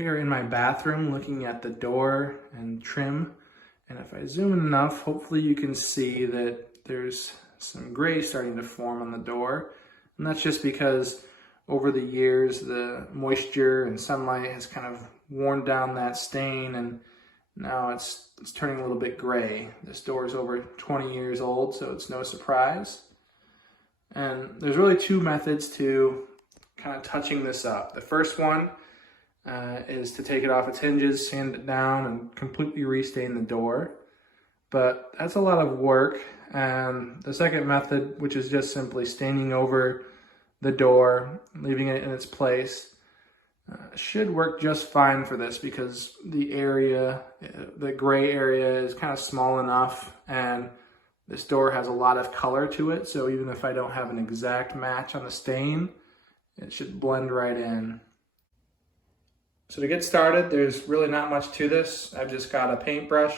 We are in my bathroom looking at the door and trim, and if I zoom in enough, hopefully you can see that there's some gray starting to form on the door, and that's just because over the years the moisture and sunlight has kind of worn down that stain, and now it's turning a little bit gray. This door is over 20 years old, so it's no surprise. And there's really two methods to kind of touching this up. The first one is to take it off its hinges, sand it down, and completely restain the door. But that's a lot of work. And the second method, which is just simply staining over the door, leaving it in its place, should work just fine for this because the area, the gray area is kind of small enough, and this door has a lot of color to it. So even if I don't have an exact match on the stain, it should blend right in. So to get started, there's really not much to this. I've just got a paintbrush,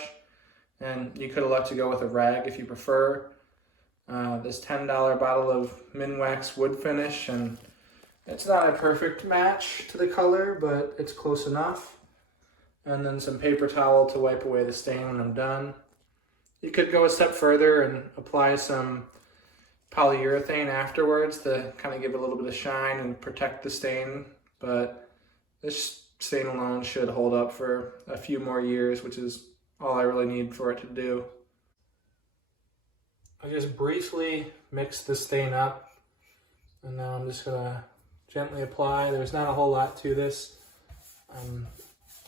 and you could elect to go with a rag if you prefer. This $10 bottle of Minwax wood finish, and it's not a perfect match to the color, but it's close enough. And then some paper towel to wipe away the stain when I'm done. You could go a step further and apply some polyurethane afterwards to kind of give it a little bit of shine and protect the stain, but this stain alone should hold up for a few more years, which is all I really need for it to do. I just briefly mixed the stain up, and now I'm just gonna gently apply. There's not a whole lot to this.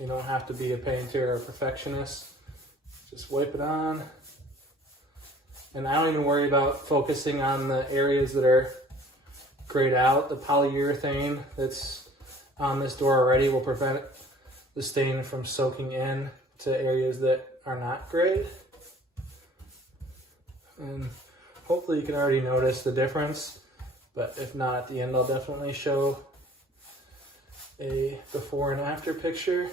You don't have to be a painter or a perfectionist. Just wipe it on. And I don't even worry about focusing on the areas that are grayed out. The polyurethane that's on this door already will prevent the stain from soaking in to areas that are not grayed. And hopefully you can already notice the difference, but if not, at the end I'll definitely show a before and after picture.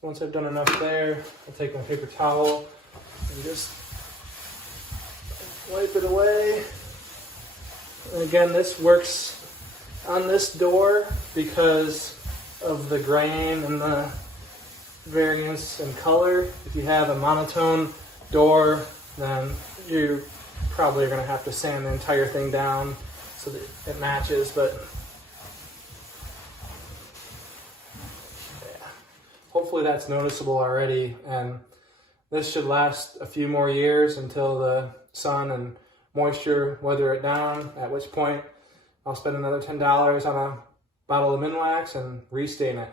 Once I've done enough there, I'll take my paper towel and just wipe it away. And again, this works on this door because of the grain and the variance in color. If you have a monotone door, then you probably are going to have to sand the entire thing down so that it matches, but yeah, hopefully that's noticeable already, and this should last a few more years until the sun and moisture weather it down, at which point I'll spend another $10 on a bottle of Minwax and restain it.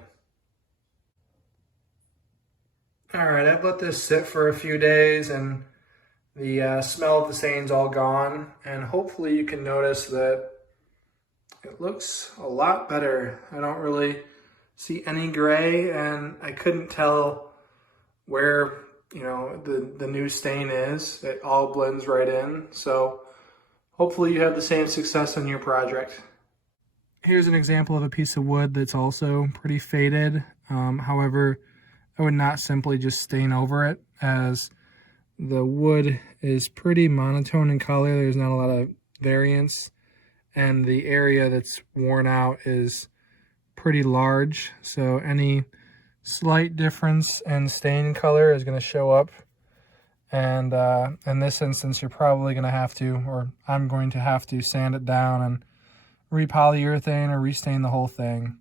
Alright, I've let this sit for a few days, and the smell of the stain's all gone, and hopefully you can notice that it looks a lot better. I don't really see any gray, and I couldn't tell where the new stain is. It all blends right in, so hopefully you have the same success on your project. Here's an example of a piece of wood that's also pretty faded. However, I would not simply just stain over it, as the wood is pretty monotone in color. There's not a lot of variance, and the area that's worn out is pretty large, so any slight difference in stain color is going to show up. And in this instance, you're probably going to have to, or I'm going to have to, sand it down and re-polyurethane or restain the whole thing.